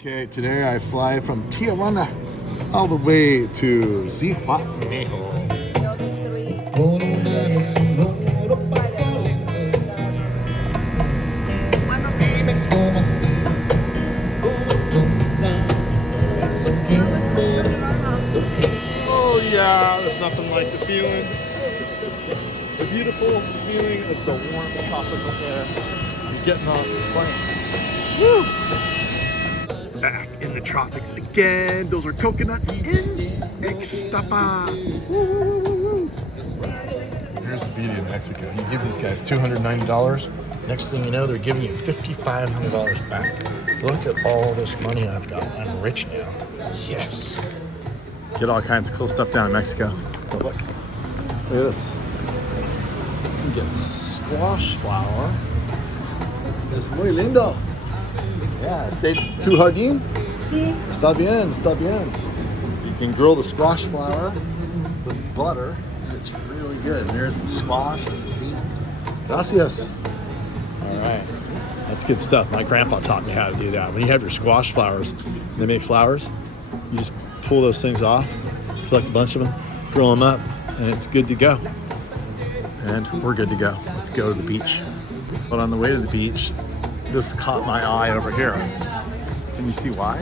Okay, today I fly from Tijuana all the way to Zihuatnejo. Oh yeah, there's nothing like the feeling. The beautiful feeling of the warm tropical air. You're getting off the plane. Woo! Back in the tropics again. Those are coconuts in Ixtapa. Woo! Here's the beauty of Mexico. You give these guys $290. Next thing you know, they're giving you $5,500 back. Look at all this money I've got. I'm rich now. Yes. Get all kinds of cool stuff down in Mexico. But look at this. You can get squash flower. Es muy lindo. Yeah, tu jardín? Está bien, está bien. You can grill the squash flower with butter, and it's really good. And there's the squash and the beans. Gracias. All right, that's good stuff. My grandpa taught me how to do that. When you have your squash flowers, and they make flowers, you just pull those things off, collect a bunch of them, grill them up, and it's good to go. And we're good to go. Let's go to the beach. But on the way to the beach, this caught my eye over here. Can you see why?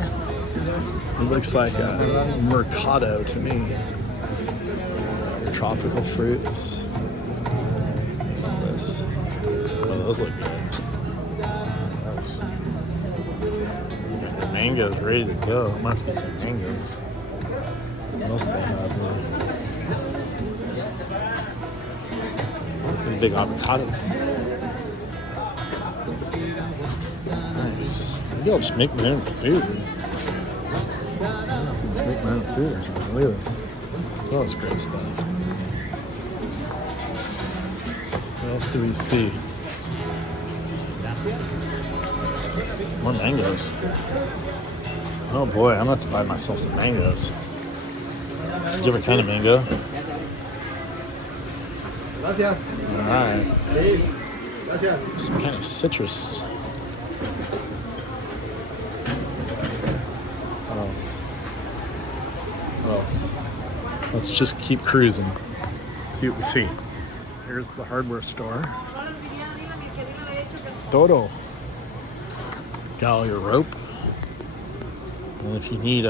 It looks like a mercado to me. Tropical fruits. This. Oh, those look good. The mangoes ready to go. I might have to get some mangoes. What else they have here? The big avocados. Nice. Maybe I'll just make my own food. I'll just make my own food or something. Look at this. Oh, that's great stuff. What else do we see? More mangoes. Oh boy, I'm going to have to buy myself some mangoes. It's a different kind of mango. Alright. Some kind of citrus. What else? What else? Let's just keep cruising. See what we see. Here's the hardware store. Todo. Got all your rope. And if you need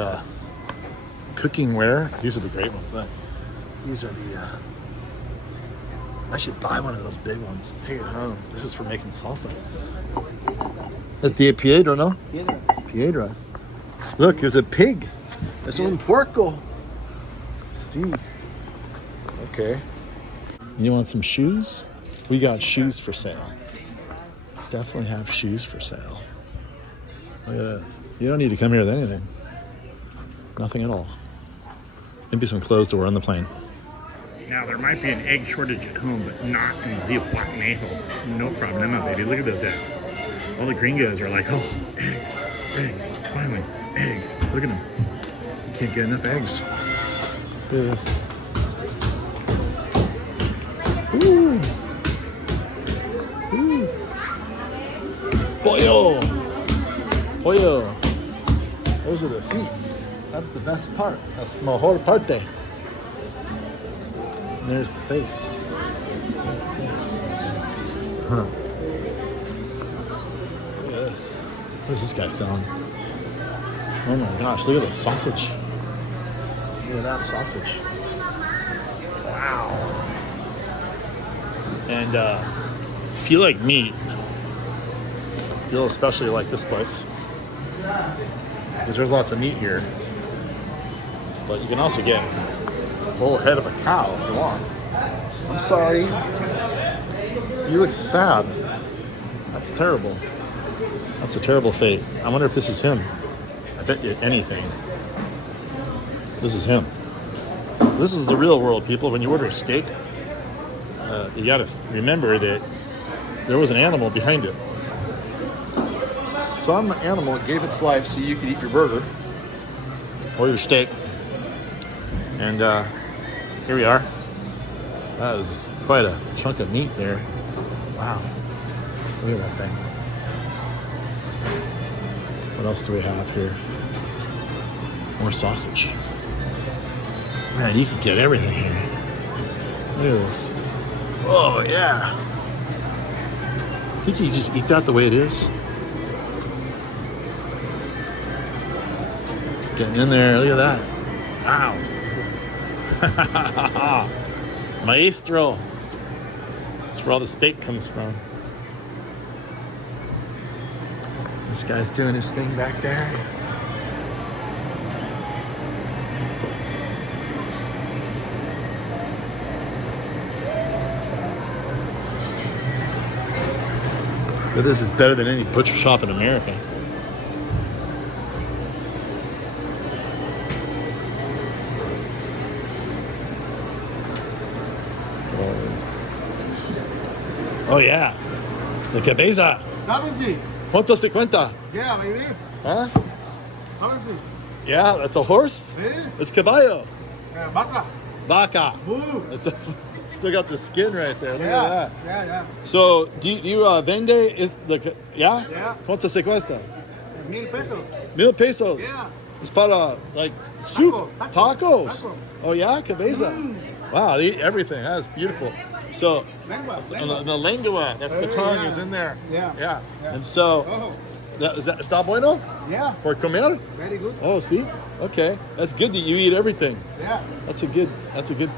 cooking ware, these are the great ones. These are the I should buy one of those big ones. Take it home. This is for making salsa. That's the Piedra, no? Piedra. Look, there's a pig. There's un porco. See. Okay. You want some shoes? We got shoes for sale. Definitely have shoes for sale. Look at this. You don't need to come here with anything. Nothing at all. Maybe some clothes to wear on the plane. Now, there might be an egg shortage at home, but not in Zihuatnejo. No problema, baby. Look at those eggs. All the gringos are like, oh, eggs, eggs, finally, eggs. Look at them. You can't get enough eggs. Look at this. Ooh. Ooh. Pollo. Pollo. Those are the feet. That's the best part. That's mejor parte. And there's the face. There's the face. Huh. Look at this. What is this guy selling? Oh my gosh, look at the sausage. Look at that sausage. Wow. And if you like meat, you'll especially like this place. Because there's lots of meat here. But you can also get a whole head of a cow if you want. I'm sorry. You look sad. That's terrible. That's a terrible fate. I wonder if this is him. I bet you anything. This is him. This is the real world, people. When you order a steak, you gotta remember that there was an animal behind it. Some animal gave its life so you could eat your burger or your steak. And here we are. That was quite a chunk of meat there. Wow. Look at that thing. What else do we have here? More sausage. Man, you can get everything here. Look at this. Oh, yeah. Think you just eat that the way it is? Getting in there, look at that. Wow. Maestro. That's where all the steak comes from. This guy's doing his thing back there. But this is better than any butcher shop in America. Oh yeah, the cabeza. ¿Cuánto se cuenta? Yeah, maybe. Huh? How is it? Yeah, that's a horse. Yeah. It's caballo. Vaca. Vaca. Ooh. Still got the skin right there. Look at that. Yeah. So, do you vende is the yeah? Yeah. ¿Cuánto se cuesta? 1,000 pesos. 1,000 pesos. Yeah. It's para like soup, tacos. Taco. Oh yeah, cabeza. Wow, they eat everything. That's beautiful. So, Lengua. the lengua, that's the tongue is in there. Yeah. And so, Oh. ¿Está bueno? Yeah. Por comer? Very good. Oh, see? Okay. That's good that you eat everything. Yeah. That's a good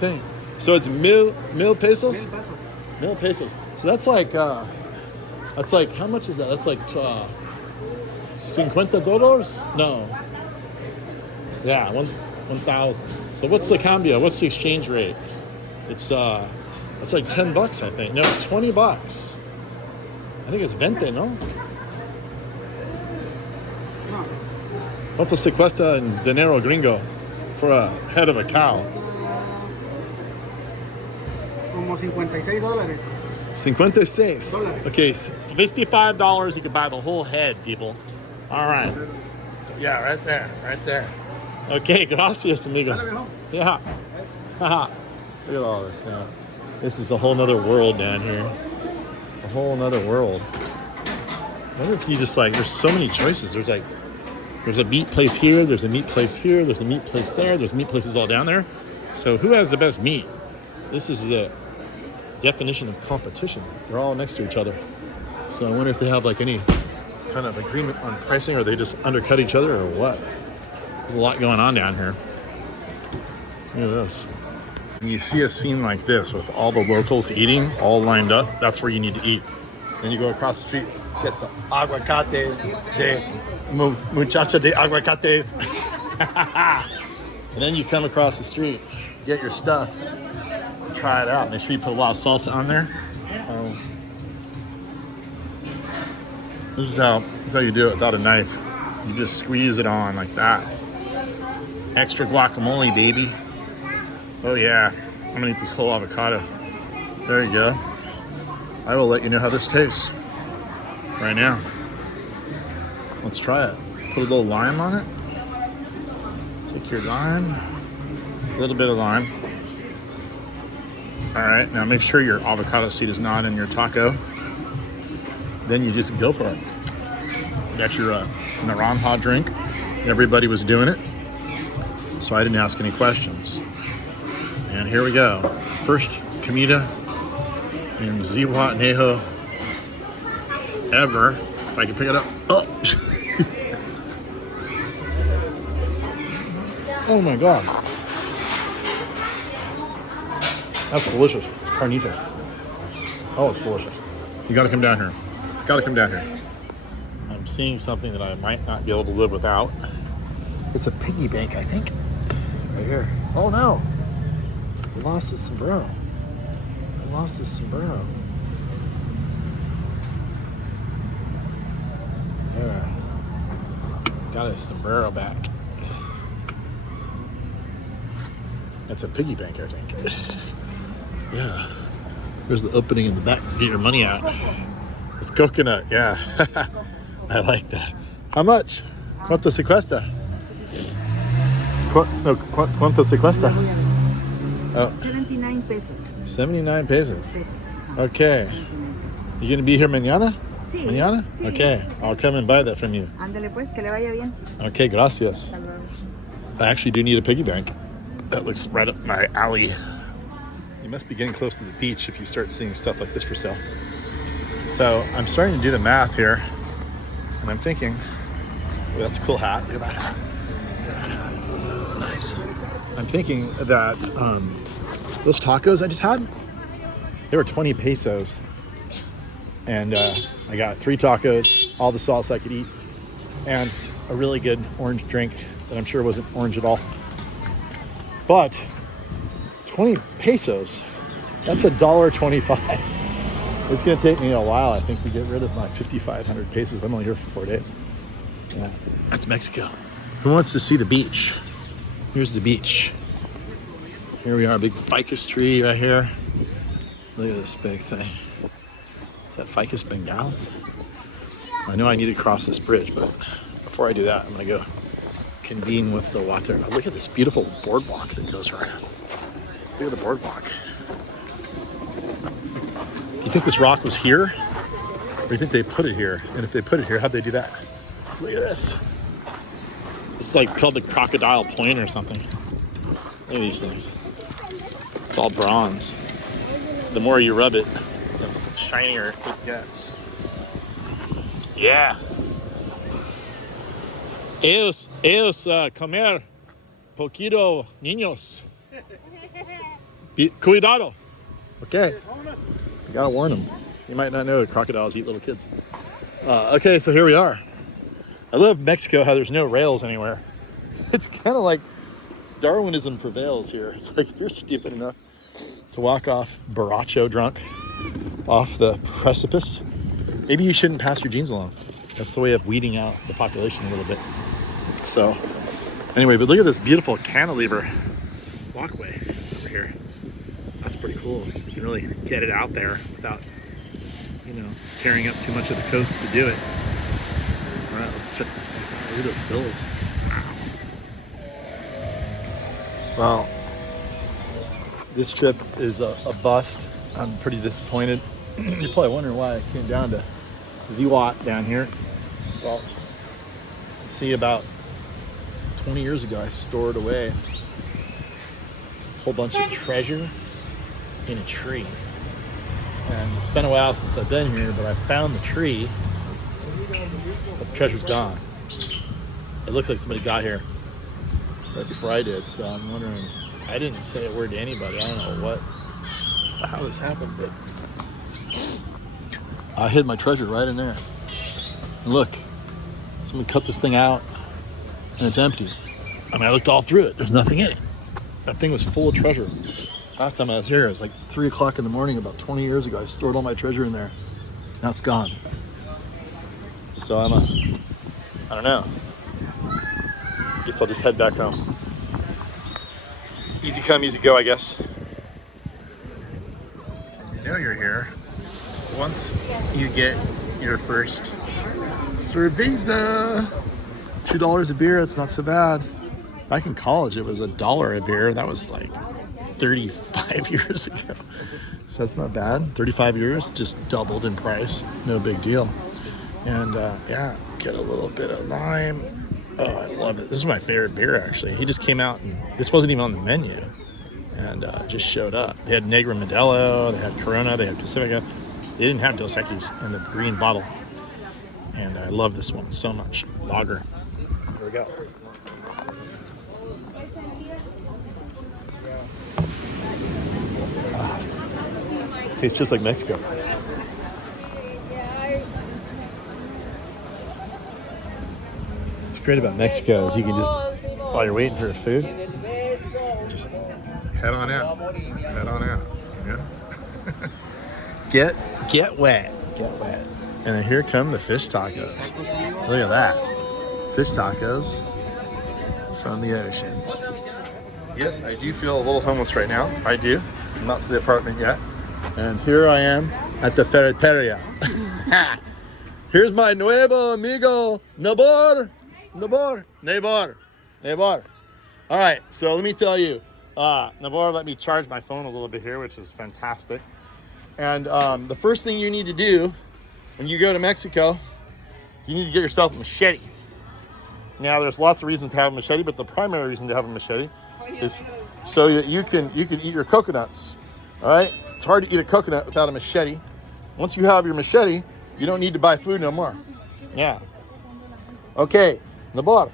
thing. So it's mil pesos? 1,000 pesos. 1,000 pesos. So that's like how much is that? That's like $50? No. Yeah, 1,000. So what's the cambio? What's the exchange rate? It's like $10, I think. No, it's $20. I think it's 20, no? ¿Cuánto se cuesta en dinero gringo for a head of a cow? Como $56. 56. Dólares. Okay, $55 you can buy the whole head, people. All right. Yeah, right there. Okay, gracias, amigo. Yeah. Haha. Look at all this now. This is a whole nother world down here. It's a whole nother world. I wonder if you just there's so many choices. There's a meat place here, there's a meat place here, there's a meat place there, there's meat places all down there. So who has the best meat? This is the definition of competition. They're all next to each other. So I wonder if they have any kind of agreement on pricing, or they just undercut each other, or what. There's a lot going on down here. Look at this. When you see a scene like this with all the locals eating all lined up, that's where you need to eat. Then you go across the street, get the aguacates de muchacha de aguacates. And then you come across the street, get your stuff, and try it out. Make sure you put a lot of salsa on there. This is how you do it without a knife. You just squeeze it on like that. Extra guacamole, baby. Oh yeah, I'm gonna eat this whole avocado. There you go. I will let you know how this tastes right now. Let's try it. Put a little lime on it. Take your lime, a little bit of lime. All right, now make sure your avocado seed is not in your taco. Then you just go for it. Got your naranja drink. Everybody was doing it, so I didn't ask any questions. And here we go. First comida in Zihuatnejo ever. If I can pick it up. Oh, oh my God. That's delicious. Carnitas. Oh, it's delicious. You gotta come down here. Gotta come down here. I'm seeing something that I might not be able to live without. It's a piggy bank, I think. Right here. Oh no. He lost his sombrero. He lost his sombrero. There. Got his sombrero back. That's a piggy bank, I think. Yeah. There's the opening in the back to get your money out. It's coconut, yeah. I like that. How much? ¿Cuánto se cuesta? ¿Cuánto se cuesta? 79 pesos. 79 pesos. Okay. You gonna be here mañana? Sí. Mañana? Sí. Okay, I'll come and buy that from you. Ándale pues, que le vaya bien. Okay, gracias. Hasta luego. I actually do need a piggy bank. That looks right up my alley. You must be getting close to the beach if you start seeing stuff like this for sale. So I'm starting to do the math here, and I'm thinking, well, that's a cool hat. Look at that hat. Nice. I'm thinking that those tacos I just had, they were 20 pesos. And I got 3 tacos, all the sauce I could eat, and a really good orange drink that I'm sure wasn't orange at all. But 20 pesos, that's $1.25. It's gonna take me a while, I think, to get rid of my 5,500 pesos. I'm only here for 4 days. Yeah, that's Mexico. Who wants to see the beach? Here's the beach. Here we are, big ficus tree right here. Look at this big thing. Is that ficus bengalis? I know I need to cross this bridge, but before I do that, I'm gonna go convene with the water. Oh, look at this beautiful boardwalk that goes around. Look at the boardwalk. Do you think this rock was here? Or do you think they put it here? And if they put it here, how'd they do that? Look at this. This is like called the Crocodile Point or something. Look at these things. It's all bronze. The more you rub it, the shinier it gets. Yeah. Ellos comer poquito niños. Cuidado. Okay. You gotta warn them. You might not know crocodiles eat little kids. Okay, so here we are. I love Mexico, how there's no rails anywhere. It's kind of like Darwinism prevails here. It's like if you're stupid enough to walk off borracho drunk off the precipice, maybe you shouldn't pass your jeans along. That's the way of weeding out the population a little bit. So anyway, but look at this beautiful cantilever walkway over here. That's pretty cool. You can really get it out there without, tearing up too much of the coast to do it. All right, let's check this place out. Look at those villas. Wow. Well, this trip is a bust. I'm pretty disappointed. You're probably wondering why I came down to Zihuat down here. Well, see, about 20 years ago, I stored away a whole bunch of treasure in a tree. And it's been a while since I've been here, but I found the tree, but the treasure's gone. It looks like somebody got here right before I did, so I'm wondering, I didn't say a word to anybody. I don't know how this happened, but I hid my treasure right in there. And look, somebody cut this thing out and it's empty. I mean, I looked all through it. There's nothing in it. That thing was full of treasure. Last time I was here, it was like 3 o'clock in the morning about 20 years ago. I stored all my treasure in there. Now it's gone. So I don't know. Guess I'll just head back home. Easy come, easy go, I guess. You know you're here once you get your first cerveza. $2 a beer, it's not so bad. Back in college, it was $1 a beer. That was like 35 years ago. So that's not bad. 35 years, just doubled in price. No big deal. And yeah, get a little bit of lime. Oh, I love it. This is my favorite beer, actually. He just came out, and this wasn't even on the menu, and just showed up. They had Negra Modelo, they had Corona, they had Pacifica. They didn't have Dos Equis in the green bottle. And I love this one so much. Lager. Here we go. Tastes just like Mexico. What's great about Mexico is you can just, while you're waiting for food, just head on out. Head on out. Yeah. Get wet. Get wet. And then here come the fish tacos. Look at that. Fish tacos from the ocean. Yes, I do feel a little homeless right now. I do. I'm not to the apartment yet. And here I am at the ferreteria. Here's my nuevo amigo, Nabor. All right, so let me tell you, Nabor let me charge my phone a little bit here, which is fantastic. And the first thing you need to do when you go to Mexico, you need to get yourself a machete. Now, there's lots of reasons to have a machete, but the primary reason to have a machete is so that you can eat your coconuts. All right? It's hard to eat a coconut without a machete. Once you have your machete, you don't need to buy food no more. Yeah. Okay, Nabor,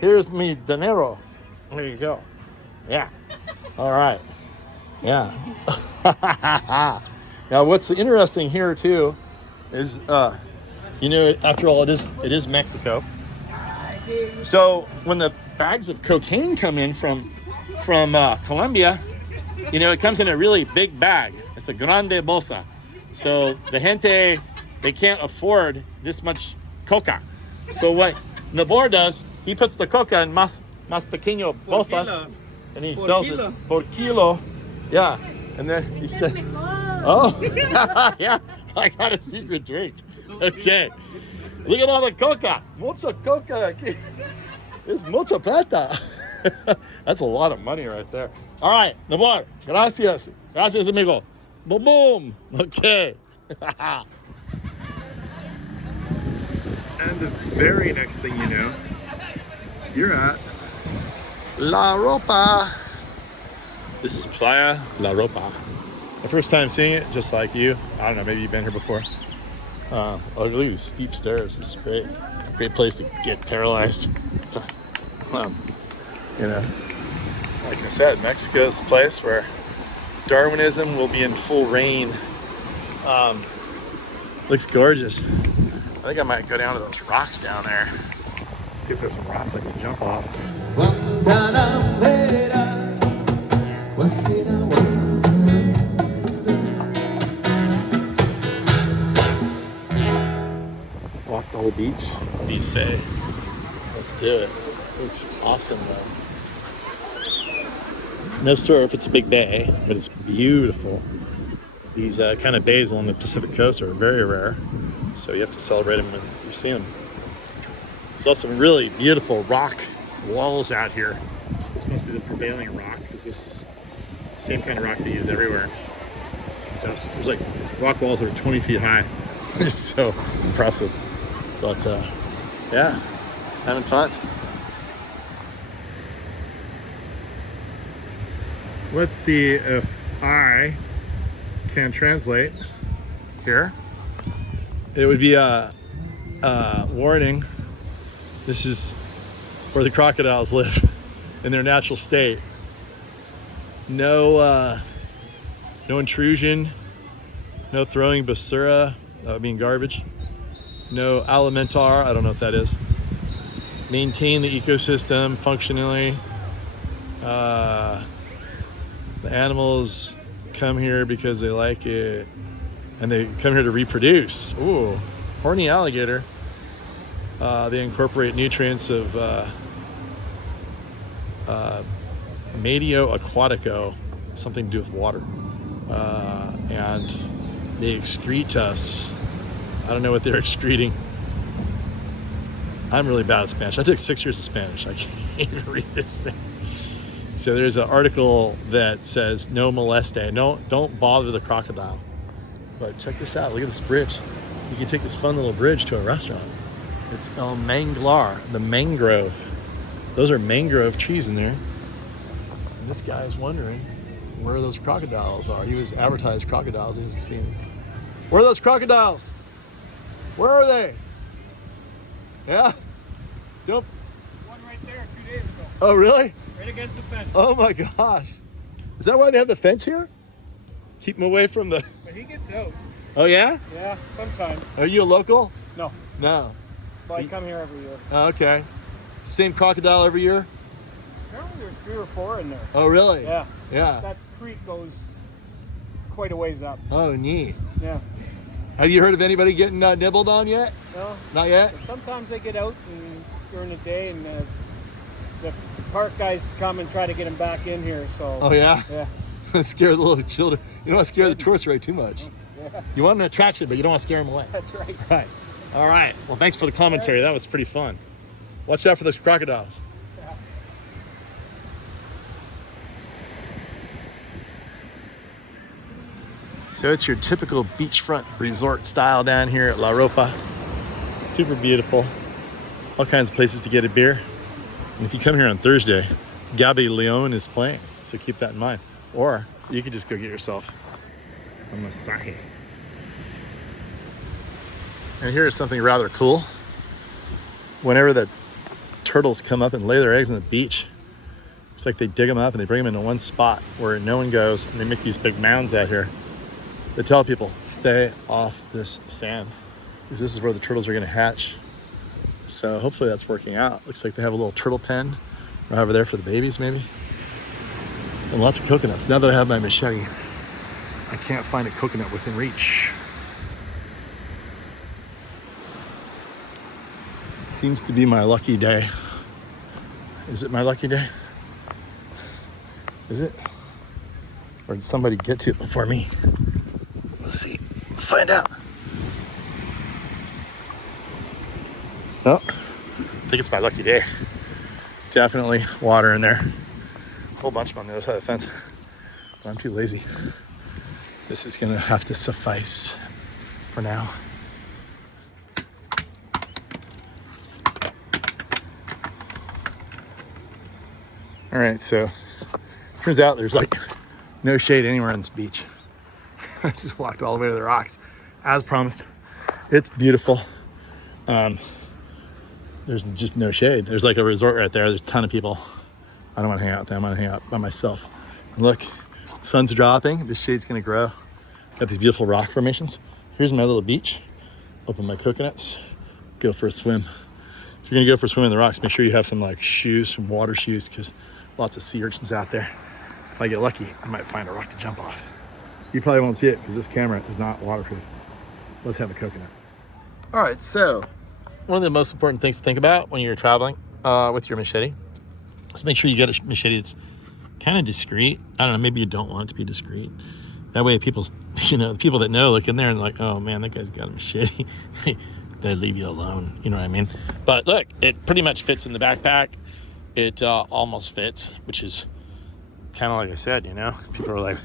here's mi dinero. There you go. Yeah. All right. Yeah. Now, what's interesting here too is, after all, it is Mexico. So when the bags of cocaine come in from Colombia, it comes in a really big bag. It's a grande bolsa. So the gente, they can't afford this much coca. So what Nabor does, he puts the coca in más pequeño bolsas, and he sells it por kilo. Yeah, and then he said, "Oh, yeah, I got a secret drink." Okay, look at all the coca, mucha coca. It's mucha plata. That's a lot of money right there. All right, Nabor, gracias, amigo. Boom, boom. Okay. And the very next thing you know, you're at La Ropa. This is Playa La Ropa. My first time seeing it, just like you. I don't know, maybe you've been here before. Oh, look at these steep stairs. This is great. Great place to get paralyzed. Like I said, Mexico is the place where Darwinism will be in full reign. Looks gorgeous. I think I might go down to those rocks down there. See if there's some rocks I can jump off. Walk the whole beach. Beachside. Let's do it. Looks awesome though. No surf, it's a big bay, but it's beautiful. These kind of bays along the Pacific coast are very rare, so you have to celebrate them when you see them. There's also really beautiful rock walls out here. This must be the prevailing rock, because this is the same kind of rock they use everywhere. So there's like rock walls that are 20 feet high. It's so impressive. But yeah, having fun. Let's see if I can translate here. It would be a warning. This is where the crocodiles live in their natural state. No intrusion, no throwing basura, that would mean garbage. No alimentar, I don't know what that is. Maintain the ecosystem functionally. The animals come here because they like it, and they come here to reproduce. Ooh, horny alligator. They incorporate nutrients of medio aquatico, something to do with water, and they excrete us. I don't know what they're excreting. I'm really bad at Spanish. I took 6 years of Spanish. I can't even read this thing. So there's an article that says no moleste, don't bother the crocodile. But check this out, look at this bridge. You can take this fun little bridge to a restaurant. It's El Manglar, the mangrove. Those are mangrove trees in there. And this guy is wondering where those crocodiles are. He was advertised crocodiles, he hasn't seen them. Where are those crocodiles? Where are they? Yeah? Don't. One right there 2 days ago. Oh, really? Right against the fence. Oh my gosh. Is that why they have the fence here? Keep him away from the... But he gets out. Oh yeah? Yeah, sometimes. Are you a local? No. No. But I come here every year. Oh, okay. Same crocodile every year? Apparently there's 3 or 4 in there. Oh really? Yeah. Yeah. That creek goes quite a ways up. Oh neat. Yeah. Have you heard of anybody getting nibbled on yet? No. Not yet? But sometimes they get out during the day, and the park guys come and try to get them back in here. So. Oh yeah? Yeah. Scare the little children. You don't want to scare the tourists right too much. Yeah. You want an attraction, but you don't want to scare them away. That's right. Right. All right. Well, thanks for the commentary. That was pretty fun. Watch out for those crocodiles. Yeah. So it's your typical beachfront resort style down here at La Ropa. Super beautiful. All kinds of places to get a beer. And if you come here on Thursday, Gabi Leon is playing. So keep that in mind. Or you could just go get yourself a massage. And here is something rather cool. Whenever the turtles come up and lay their eggs on the beach, it's like they dig them up and they bring them into one spot where no one goes, and they make these big mounds out here. They tell people, stay off this sand, because this is where the turtles are gonna hatch. So hopefully that's working out. Looks like they have a little turtle pen right over there for the babies maybe. And lots of coconuts. Now that I have my machete, I can't find a coconut within reach. It seems to be my lucky day. Is it my lucky day? Is it? Or did somebody get to it before me? Let's see. Find out. No, I think it's my lucky day. Definitely water in there. A whole bunch of them on the other side of the fence. But I'm too lazy. This is gonna have to suffice for now. All right, so turns out there's like no shade anywhere on this beach. I just walked all the way to the rocks, as promised. It's beautiful. There's just no shade. There's like a resort right there. There's a ton of people. I don't want to hang out with them. I want to hang out by myself. And look, sun's dropping. This shade's gonna grow. Got these beautiful rock formations. Here's my little beach. Open my coconuts. Go for a swim. If you're gonna go for a swim in the rocks, make sure you have some like shoes, some water shoes, because lots of sea urchins out there. If I get lucky, I might find a rock to jump off. You probably won't see it because this camera is not waterproof. Let's have a coconut. All right, so one of the most important things to think about when you're traveling with your machete is make sure you get a machete that's kind of discreet. I don't know, maybe you don't want it to be discreet. That way people, the people that know look in there and like, oh man, that guy's got a machete. They leave you alone, you know what I mean? But look, it pretty much fits in the backpack. It almost fits, which is kind of like I said, people are like,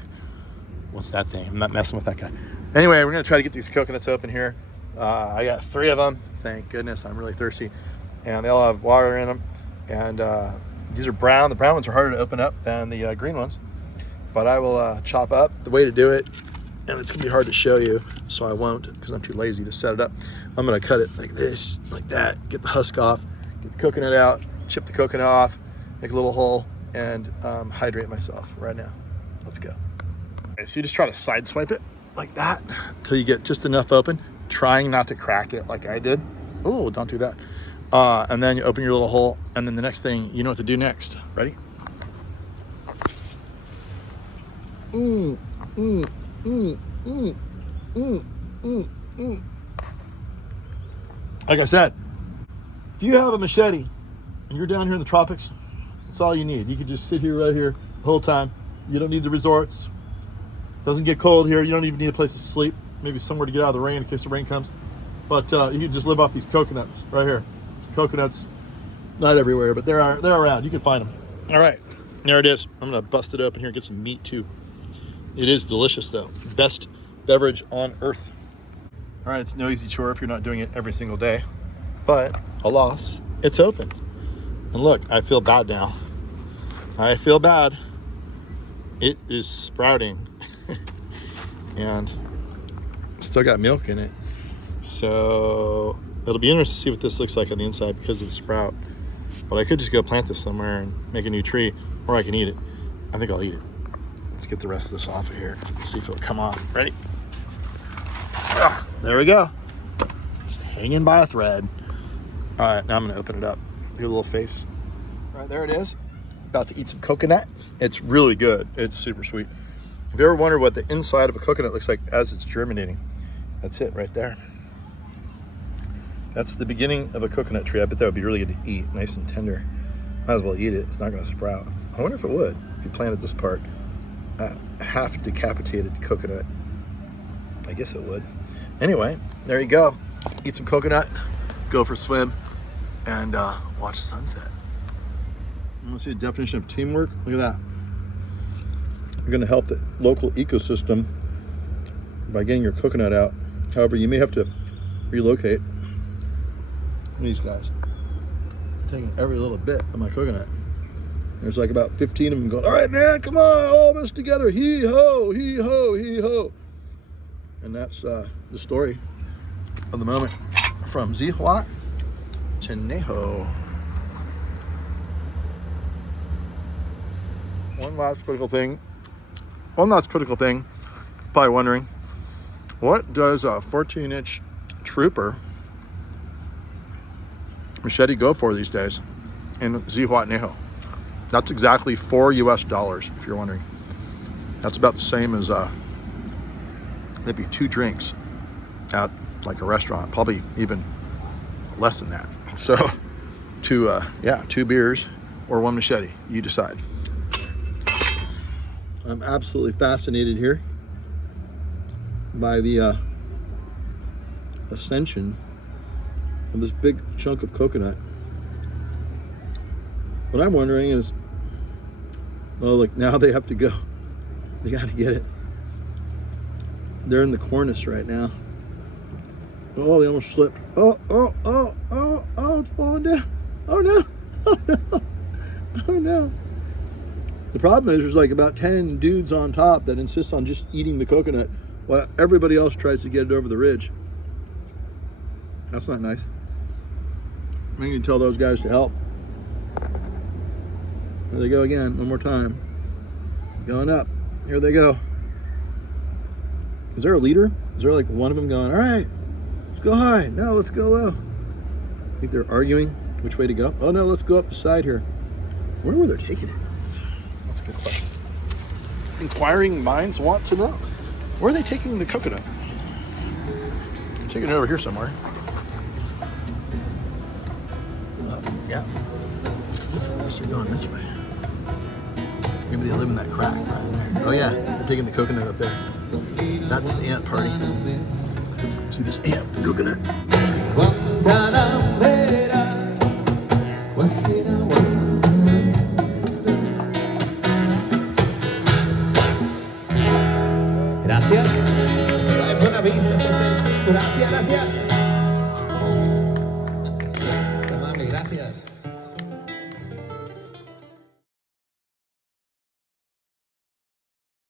what's that thing? I'm not messing with that guy. Anyway, we're gonna try to get these coconuts open here. I got 3 of them. Thank goodness, I'm really thirsty. And they all have water in them. And these are brown. The brown ones are harder to open up than the green ones. But I will chop up the way to do it. And it's gonna be hard to show you, so I won't, because I'm too lazy to set it up. I'm gonna cut it like this, like that, get the husk off, get the coconut out, chip the coconut off, make a little hole, and hydrate myself right now. Let's go. Okay, so you just try to side swipe it like that until you get just enough open, trying not to crack it like I did. Oh, don't do that. And then you open your little hole, and then the next thing, you know what to do next. Ready? Like I said, if you have a machete and you're down here in the tropics, that's all you need. You can just sit here right here the whole time. You don't need the resorts. Doesn't get cold here. You don't even need a place to sleep. Maybe somewhere to get out of the rain in case the rain comes. But you can just live off these coconuts right here. Coconuts, not everywhere, but they're around. You can find them. All right, there it is. I'm gonna bust it open here and get some meat too. It is delicious though. Best beverage on earth. All right, it's no easy chore if you're not doing it every single day. But alas, it's open. And look, I feel bad now. I feel bad. It is sprouting. And still got milk in it. So it'll be interesting to see what this looks like on the inside because of the sprout. But I could just go plant this somewhere and make a new tree, or I can eat it. I think I'll eat it. Let's get the rest of this off of here. See if it'll come off. Ready? There we go. Just hanging by a thread. All right, now I'm gonna open it up. Look at the little face. All right, there it is. About to eat some coconut. It's really good. It's super sweet. Have you ever wondered what the inside of a coconut looks like as it's germinating? That's it right there. That's the beginning of a coconut tree. I bet that would be really good to eat, nice and tender. Might as well eat it. It's not gonna sprout. I wonder if it would if you planted this part. Half decapitated coconut. I guess it would. Anyway, there you go. Eat some coconut, go for a swim, and watch the sunset. You want to see the definition of teamwork? Look at that. You're going to help the local ecosystem by getting your coconut out. However, you may have to relocate. These guys taking every little bit of my coconut. There's like about 15 of them going, all right, man, come on, all of us together. Hee-ho, hee-ho, hee-ho. And that's the story of the moment from Zihuatnejo. One last critical thing. Probably wondering, what does a 14-inch trooper machete go for these days in Zihuatnejo? That's exactly $4 US, if you're wondering. That's about the same as maybe 2 drinks at like a restaurant, probably even less than that. So 2 beers or 1 machete, you decide. I'm absolutely fascinated here by the ascension of this big chunk of coconut. What I'm wondering is, oh look, now they have to go. They got to get it. They're in the cornice right now. Oh, they almost slipped. Oh, it's falling down. Oh no, oh no, oh no. The problem is there's like about 10 dudes on top that insist on just eating the coconut while everybody else tries to get it over the ridge. That's not nice. I need to tell those guys to help. There they go again, one more time. Going up. Here they go. Is there a leader? Is there like one of them going, all right, let's go high. No, let's go low. I think they're arguing which way to go. Oh no, let's go up the side here. I wonder where they're taking it. That's a good question. Inquiring minds want to know. Where are they taking the coconut? They're taking it over here somewhere. Yeah. Unless they're going this way. Maybe they live in that crack right in there. Oh yeah, they're taking the coconut up there. That's the ant party. See this ant coconut. Gracias. Buena vista, gracias, gracias.